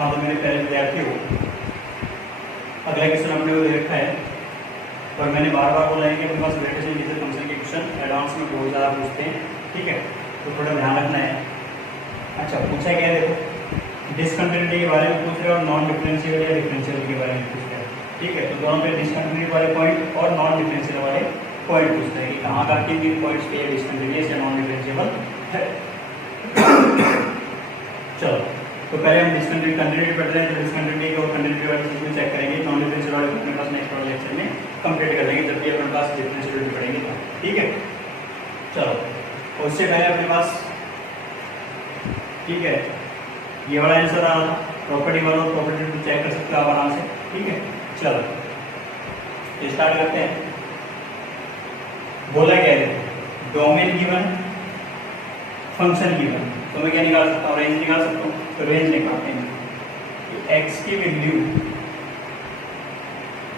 हाँ तो मेरे पहले विद्यार्थी हो, अगला क्वेश्चन हमने वो दे रखा है और मैंने बार बार बोला है कि अपने पास ग्रेटेस्ट इंटीजर फंक्शन के क्वेश्चन एडवांस में बहुत ज़्यादा पूछते हैं, ठीक है, तो थोड़ा ध्यान रखना है। अच्छा पूछा क्या है, देखो डिसकंटिन्यूटी के बारे में पूछ रहे हैं और नॉन डिफरेंशियल या डिफरेंशियल के बारे में पूछ रहे हैं, ठीक है। तो दोनों पे डिसकंटिन्यूटी वाले पॉइंट और नॉन डिफरेंशियल वाले पॉइंट पूछते हैं कि कहाँ का किन किन पॉइंट्स पे डिसकंटिन्यूस या नॉन डिफरेंशिएबल है। चलो तो पहले हम डिसकंटिन्यूटी कंटिन्यूटी पढ़ते हैं, तो डिसकंटिन्यूटी और कंटिन्यूटी वाले चीज़ में चेक करेंगे, नॉन डिफरेंशियल वाले अपने पास नेक्स्ट वाले लेक्चर में कंप्लीट कर लेंगे जब भी अपने पास डिफरेंशिएबिलिटी पढ़ेंगे तो, ठीक है। चलो और उससे पहले अपने पास, ठीक है, ये वाला आंसर आ रहा था प्रॉपर्टी वाला, प्रॉपर्टी को चेक कर सकते हो आप आराम से, ठीक है। चलो ये स्टार्ट करते हैं। बोला क्या है, डोमेन गिवन, फंक्शन गिवन, तो मैं क्या निकाल सकता हूँ, रेंज निकाल सकता हूँ। तो रेंज निकालते हैं कि एक्स की वैल्यू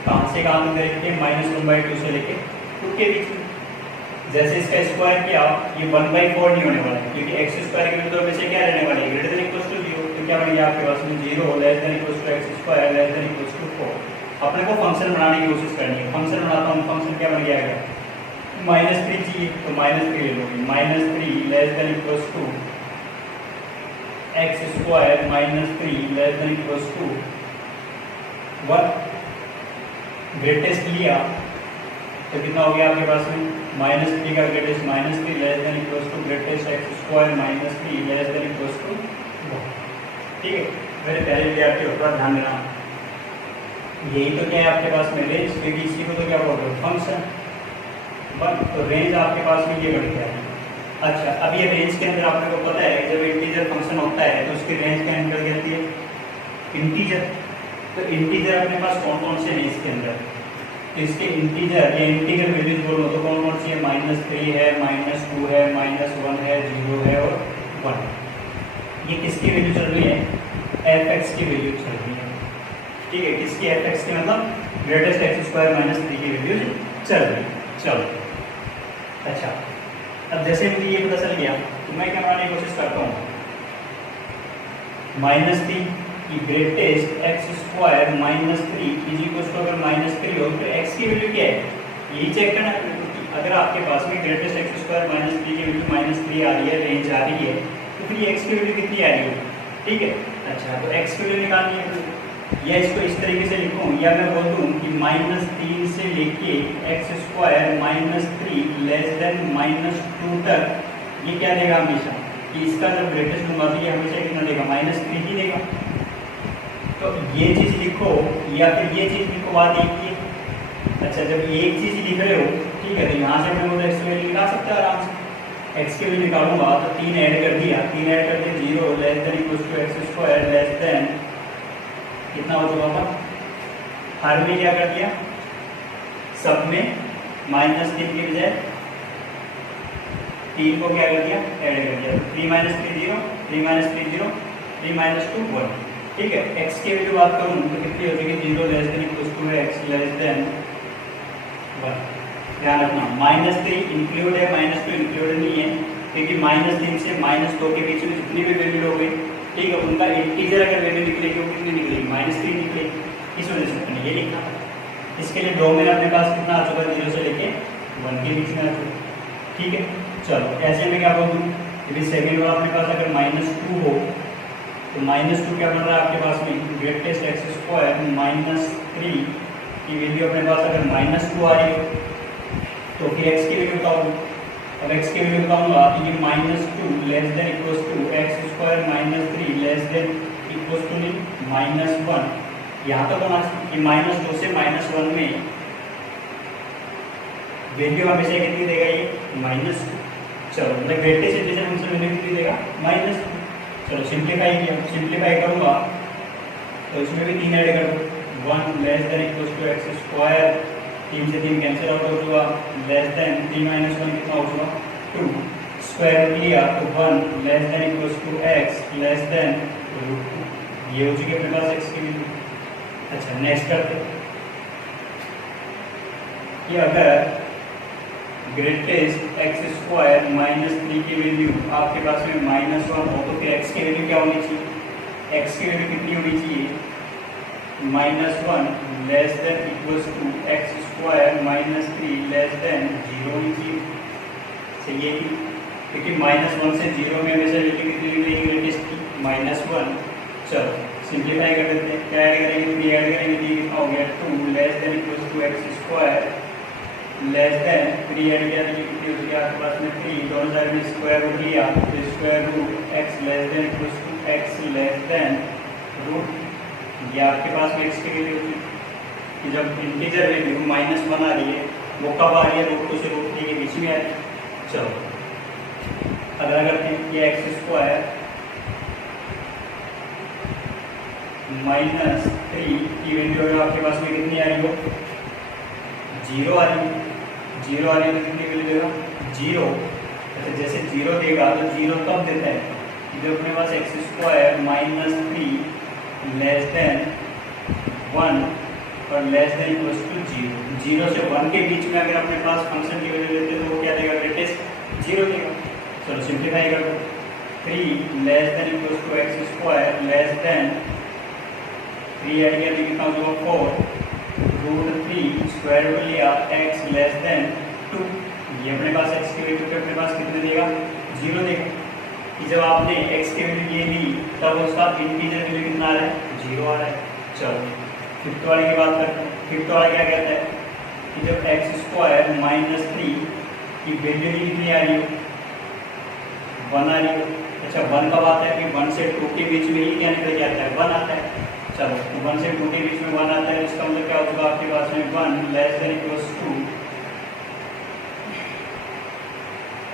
कहाँ से कहाँ तक देखते हैं, -1/2 से लेके 2 के बीच में। जैसे इसका स्क्वायर किया, ये 1/4 नहीं होने वाला है क्योंकि एक्स स्क्वायर के विरुद्ध में से क्या रहने वाला है, ग्रेटर देन इक्वल टू 0, तो क्या बनेगा आपके पास में 0 less than equal to x square less than equal to 4। अपने को फंक्शन बनाने की कोशिश करनी है, फंक्शन बनाता हूँ, फंक्शन क्या बन गया, -3 चाहिए तो -3 ले लोगे, -3 less than equal to x square -3 less than equal to 1। Greatest लिया तो कितना हो गया आपके पास में, -3 का greatest -3 less than equal to greatest x square -3 less than equal to 1, ठीक है। मेरे पहले विद्यार्थी हो, थोड़ा ध्यान देना, यही तो क्या है आपके पास में रेंज, क्योंकि इसी को तो क्या बोलते हो फंक्शन, बट तो रेंज आपके पास में ये बढ़ गया है। अच्छा अब ये रेंज के अंदर आपको पता है जब इंटीजर फंक्शन होता है तो उसकी रेंज क्या निकल जाती है, इंटीजर। तो इंटीजर अपने पास कौन कौन से हैं इसके अंदर, तो इसके इंटीजर या इंटीग्रल वैल्यूज बोलो तो कौन कौन सी है, -3 है, -2 है, -1 है, 0 है और 1। ये किसकी वैल्यू चल रही है, f(x) की वैल्यू चल रही है, ठीक है। किसकी f(x) की मतलब ग्रेटेस्ट एक्स स्क्वायर -3 की वैल्यू चल रही है। चलो अच्छा अब जैसे मुझे ये पता चल गया तो मैं क्या बनाने की कोशिश करता हूँ, -3 की greatest x square -3 is equal to, अगर -3 हो तो x की वैल्यू क्या है यही चेक करना है। अगर आपके पास में ग्रेटेस्ट एक्स स्क्वायर -3 की वैल्यू -3 आ रही है, रेंज आ रही है, तो फिर ये x की वैल्यू कितनी आ रही है, ठीक है। अच्छा तो x की वैल्यू निकालनी है, या इसको इस तरीके से लिखूं, या मैं बोल दूं कि -3 से लेके एक्स स्क्वायर -3 लेस देन -2 तक ये क्या देगा हमेशा, कि इसका जब ग्रेटेस्ट नंबर है हमेशा कितना देगा, -3 ही देगा। तो ये चीज़ लिखो या फिर ये चीज़ लिखो, बात एक ही है। अच्छा जब एक चीज़ लिख रहे हो, ठीक है, तो यहाँ से मैं बोलूँ एक्स की वैल्यू निकाल सकते हो आराम से। एक्स की वैल्यू निकालूंगा तो 3 ऐड कर दिया, 3 ऐड कर दिया 0 less than equal to x square less than कितना हो चुका होगा, हर में क्या कर दिया, सब में -3 के बजाय 3 को क्या कर दिया, ऐड कर दिया। 3 - 3 0, 3 - 3 0, 3 - 2 1, ठीक है। x की वैल्यू बात करूँ तो कितनी हो जाएगी, 0 less than equal to x less than 1। ध्यान रखना -3 इंक्लूड है, -2 इंक्लूड नहीं है, क्योंकि -3 से -2 के बीच में जितनी भी वैल्यू हो गई, ठीक है, उनका इंटीजर अगर वैल्यू निकलेगी वो कितनी निकलेगी, -3 निकलेगी। इस वजह से मैंने ये लिखा। इसके लिए डोमेन अपने पास कितना आ चुका है, 0 से लेके 1 के बीच में आ चुका, ठीक है। चलो ऐसे में क्या बोल दूँ, यदि सेकेंड वाला अपने पास अगर -2 हो तो -2 क्या बन रहा है आपके पास में, ग्रेटेस्ट एक्स स्क्वायर -3 की वैल्यू अपने पास अगर -2 आ रही है तो फिर x की वैल्यू बताओ। अब x की वैल्यू बताऊंगा तो ये -2 less than equal to x square -3 less than equal to -1। यहाँ तक होना कि -2 से -1 में वैल्यू हमेशा कितनी देगा, ये -2। चलो मतलब ग्रेटेस्ट इंटीजर फंक्शन वैल्यू कितनी देगा, -2। चलो सिंप्लीफाई किया, सिंप्लीफाई करूंगा तो इसमें भी 3 ऐड कर दो, 1 less than equal to x square, 3 से 3 कैंसिल आउट हो चुका, लेस देन 3 - 1 कितना हो चुका, 2। स्क्वायर रूट लिया तो 1 less than equal to x less than √2। ये हो चुकी अपने पास x की वैल्यू। अच्छा नेक्स्ट करते कि अगर ग्रेटेस्ट एक्स स्क्वायर -3 की वैल्यू आपके पास में -1 हो तो फिर x की वैल्यू क्या होनी चाहिए, एक्स की वैल्यू कितनी होनी चाहिए, -1 less than equals to x square -3 less than 0 होनी चाहिए। सही है कि, क्योंकि -1 से 0 में हमेशा वैल्यू कितनी मिलेगी ग्रेटेस्ट की, -1। चलो सिंप्लीफाई कर देते हैं, क्या ऐड करेंगे, 3 ऐड करेंगे, ये कितना हो गया 2 less than equals to x square less than 3 add किया तो ये कितनी हो गया आपके पास में 3, दोनों साइड में स्क्वायर रूट लिया तो square root x less than equals to x less than root, ये आपके पास में एक्स की वैल्यू होगी कि जब इंटीजर वैल्यू -1 आ रही है वो कब आ रही है, रूट 2 से रूट 3 के बीच में आ रही है। चलो अगला करते हैं, ये एक्स स्क्वायर -3 की वैल्यू आपके पास में कितनी आ रही हो, 0 आ रही है, 0 आ रही है तो कितनी वैल्यू देगा 0। अच्छा जैसे 0 देगा तो 0 कब देता है, जब अपने पास एक्स स्क्वायर -3 लेस देन 1 और लेस देन इक्वल्स टू 0 से 1 के बीच में अगर अपने पास फंक्शन की वैल्यू देते तो वो क्या देगा, ग्रेटेस्ट 0 देगा। चलो सिंप्लीफाई कर दो, 3 less than equals to x square less than 3 add किया तो कितना होगा 4 रूट 3 स्क्वायर रूट लिया x लेस देन 2, ये अपने पास x की वैल्यू पे अपने पास कितने देगा 0 देगा कि जब आपने x की वैल्यू ये ली तब उसका इंटीजर वैल्यू कितना आ रहा है 0 आ रहा है। चलो फिफ्थ वाले की बात करते हैं, फिफ्थ वाला क्या कहता है कि जब एक्स स्क्वायर -3 की वैल्यू कितनी आ रही हो 1 आ रही हो। अच्छा 1 कब आता है कि 1 से 2 के बीच में ही क्या निकल जाता है 1 आता है। चलो तो 1 से 2 के बीच में 1 आता है, इसका मतलब क्या होगा आपके पास में 1 less than equals to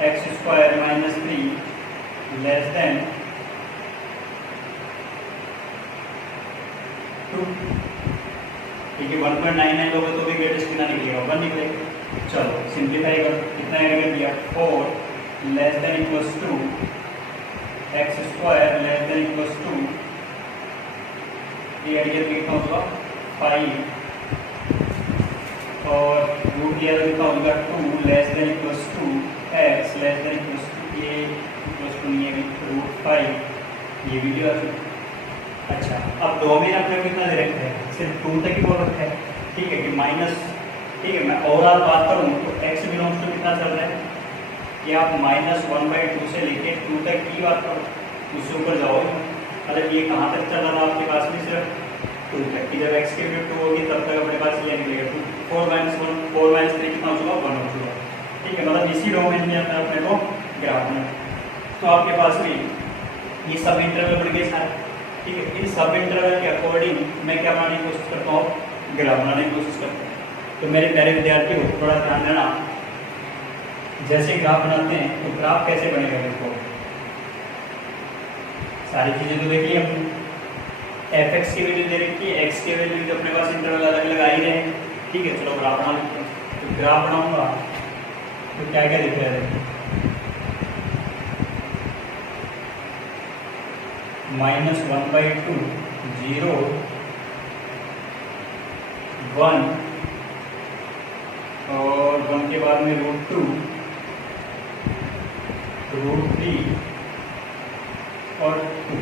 x square -3 less than 2, ठीक है 1.99 लोगे तो भी ग्रेटेस्ट कितना निकलेगा 1 निकलेगा। चलो सिंप्लीफाई करो, कितना ऐड कर दिया 4 less than equals to x square less than equals to, ये एरिया कितना होगा 5 और रूट लिया तो कितना होगा 2 less than equals to x less than equals to, ये इक्वल्स टू नहीं है रूट 5, ये वीडियो आ चुकी। अच्छा अब डोमेन अपने को कितना दे रखा है, सिर्फ 2 तक ही बोल रखा है, ठीक है कि माइनस, ठीक है मैं ओवरऑल बात करूँ तो एक्स बिलोंग्स टू कितना चल रहा है कि आप -1/2 से लेके 2 तक की बात करो, उससे ऊपर जाओ मतलब ये कहाँ तक चल रहा है आपके पास में सिर्फ 2 तक की, जब एक्स की वैल्यू 2 होगी तब तक अपने पास ये निकलेगा 2 4 - 1 4 - 3 कितना हो चुका 1 हो चुका, ठीक है मतलब इसी डोमेन में अपने को ग्राफ में तो आपके पास में ये सब इंटरवल बढ़ गए सारे, ठीक है इन सब इंटरवल के अकॉर्डिंग मैं क्या बनाने की कोशिश करता हूँ, ग्राफ बनाने की कोशिश करता हूँ। तो मेरे प्यारे विद्यार्थियों थोड़ा ध्यान देना, जैसे ग्राफ बनाते हैं तो ग्राफ कैसे बनेगा, देखो सारी चीजें तो देखिए हमने, एफ एक्स की वैल्यू दे रखी है, एक्स की वैल्यू तो अपने पास इंटरवल अलग अलग आ ही रहे हैं, ठीक है चलो ग्राफ बना लेते हैं। तो ग्राफ बनाऊंगा तो क्या क्या दिख रहा है, -1/2 0 1 और 1 के बाद में √2 √3 और 2,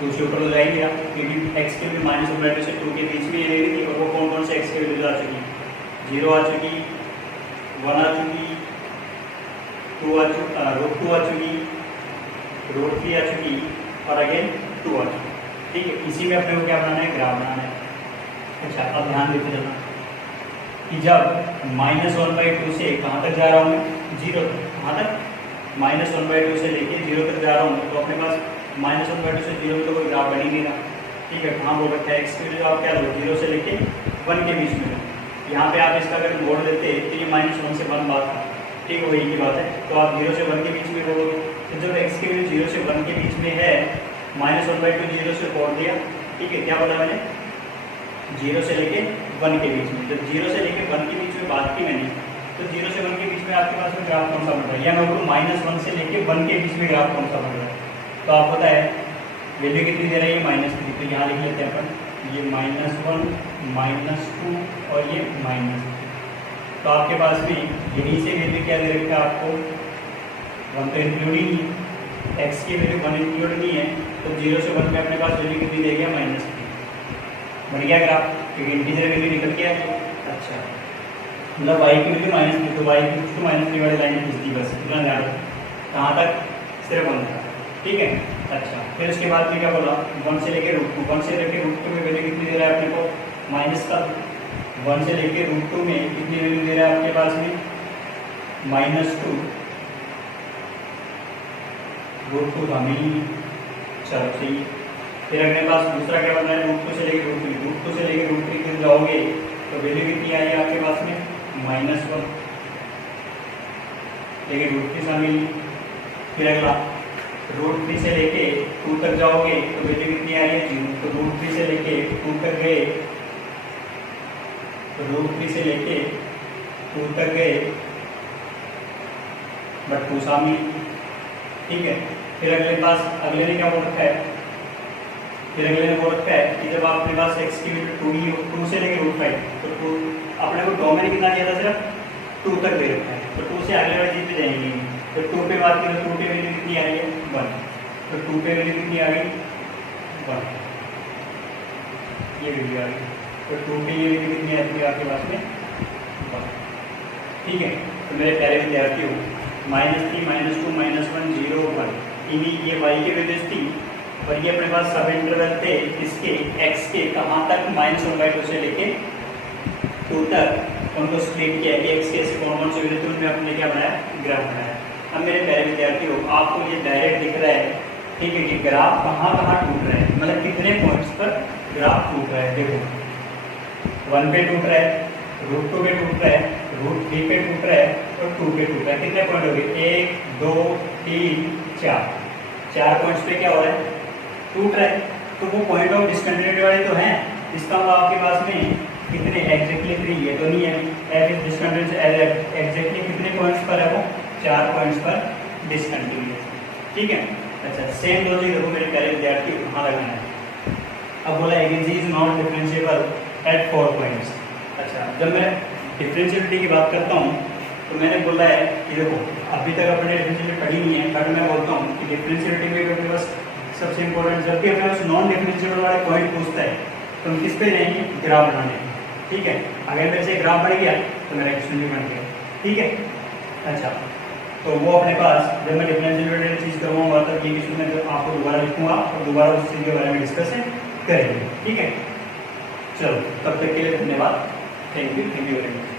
2 से ऊपर तो जाएंगे आप क्योंकि एक्स के भी -1/2 से 2 के बीच में ये ले रही थी और वो कौन कौन से एक्स के वैल्यू आ चुकी, 0 आ चुकी, 1 आ चुकी, 2 आ चुकी, √2 आ चुकी, √3 आ चुकी और अगेन 2 आ चुकी, ठीक है इसी में अपने को क्या बनाना है, ग्राफ बनाना है। अच्छा अब ध्यान देते जाना कि जब -1/2 से कहाँ तक जा रहा हूँ मैं 0 तक, कहाँ तक -1/2 से लेके 0 तक जा रहा हूँ तो अपने पास -1/2 से 0 तो कोई ग्राफ बन ही नहीं रहा, ठीक है कहाँ बोल रखा है एक्स की वैल्यू आप क्या लो 0 से लेके 1 के बीच में, यहाँ पे आप इसका अगर मोड़ लेते तो ये -1 से 1 बात था, ठीक है वही की बात है, तो आप 0 से 1 के बीच में बोलोगे तो जब एक्स की वैल्यू 0 से 1 के बीच में है -1/2 0 से तोड़ दिया, ठीक है क्या बोला मैंने 0 से लेके 1 के बीच में, जब 0 से लेके 1 के बीच में बात की मैंने तो 0 से 1 के बीच में आपके पास में ग्राफ कौन सा बन रहा है, या मैं बोलूँ -1 से लेके 1 के बीच में ग्राफ कौन सा बन रहा है, तो आपको पता है वैल्यू कितनी दे रही है -3, तो यहाँ लिख लेते हैं अपन ये -1 -2 और ये -3, तो आपके पास में यहीं से वैल्यू क्या दे रखा है आपको 1 तो इंक्लूडिंग, एक्स की वैल्यू 1 इंक्लूड नहीं है, तो 0 से 1 में अपने पास वैल्यू कितनी दे गया -3। बढ़ गया ग्राफ, क्योंकि इंटीजर वैल्यू निकल के आ गई। अच्छा, मतलब y की वैल्यू -3, तो y की टू -3 वाली लाइन खींच दी, बस इतना ध्यान रखो। कहाँ तक? सिर्फ 1 तक, ठीक है। अच्छा, फिर उसके बाद में क्या बोला, 1 से लेके √2, 1 से लेके √2 में वैल्यू कितनी दे रहा है अपने को? माइनस का। 1 से लेके √2 में कितनी वैल्यू दे रहा है आपके पास में? -2। √2 था नहीं, चलो सही। फिर अपने पास दूसरा क्या बना है, √2 से लेके √3, √2 से लेके √3 तक जाओगे तो वैल्यू कितनी आई आपके पास में? -1। लेकिन √3 शामिल। फिर अगला √3 से लेके 2 तक जाओगे तो वैल्यू कितनी आ रही है? 0। तो √3 से लेके 2 तक गए, तो √3 से लेके 2 तक गए बट 2 शामिल, ठीक है। फिर अगले ने क्या बोल रखा है? फिर अगले ने बोल रखा है कि जब आपके पास x की वैल्यू 2 ही हो, 2 से लेके √5, तो 2 अपने को डोमेन कितना दिया था? सिर्फ 2 तक दे रखा है, तो 2 से अगले वाली चीज पे जाएंगे। तो 2 पे बात करें, 2 पे वैल्यू कितनी आ रही है? 1। तो 2 पे वैल्यू कितनी आ गई? 1, ये वैल्यू आ गई। तो 2 पे ये वैल्यू कितनी आती है आपके पास में? 1, ठीक है। तो मेरे प्यारे विद्यार्थियों, -3, -2, -1, 0, 1 इन्हीं ये y के वैल्यूज थी, और ये अपने पास सब इंटरवल थे इसके x के, कहाँ तक? -1/2 से लेके 2 तक उनको स्प्लिट किया कि x के कौन से वैल्यू थे, उनमें अपने क्या बनाया? ग्राफ बनाया। अब मेरे प्यारे विद्यार्थियों, आपको ये डायरेक्ट दिख रहा है, ठीक है, कि ग्राफ कहाँ कहाँ टूट रहा है, मतलब कितने पॉइंट्स पर ग्राफ टूट रहा है। देखो 1 पे टूट रहा है, √2 पे टूट रहा है, √3 पे टूट रहा है, और 2 पे टूट रहा है। कितने पॉइंट हो गए? 1, 2, 3, 4 पॉइंट्स पे क्या हो रहा है? टूट रहा है। तो वो पॉइंट ऑफ डिसकंटिन्यूटी वाले तो हैं, इसका मतलब आपके पास में कितने एग्जैक्टली 3 ये तो नहीं है, एग्जैक्टली कितने पॉइंट्स पर है वो? 4 पॉइंट्स पर डिसकंटिन्यूटी, ठीक है। अच्छा, सेम लॉजिक देखो मेरे प्यारे विद्यार्थी, कहाँ लगाना है? अब बोला g is not differentiable at 4 points. अच्छा, जब मैं डिफरेंशिएबिलिटी की बात करता हूँ तो मैंने बोला है कि देखो अभी तक अपने डिफरेंशिएबिलिटी पढ़ी नहीं है, बट मैं बोलता हूँ कि डिफरेंशिएबिलिटी में अपने पास सबसे इंपॉर्टेंट, जब भी अपने पास नॉन डिफरेंशिएबल वाला पॉइंट पूछता है तो हम किस पे जाएंगे? ग्राफ बनाने, ठीक है। अगर मेरे से ग्राफ बन गया तो मेरा क्वेश्चन भी बन गया, ठीक है। अच्छा, तो वो अपने पास जब मैं डिफरेंशिएबिलिटी चीज़ करवाऊंगा तब ये क्वेश्चन मैं आपको दोबारा लिखूंगा और दोबारा उस चीज़ के बारे में डिस्कशन करेंगे, ठीक है। चलो, तब तक के लिए धन्यवाद। Thank you very much.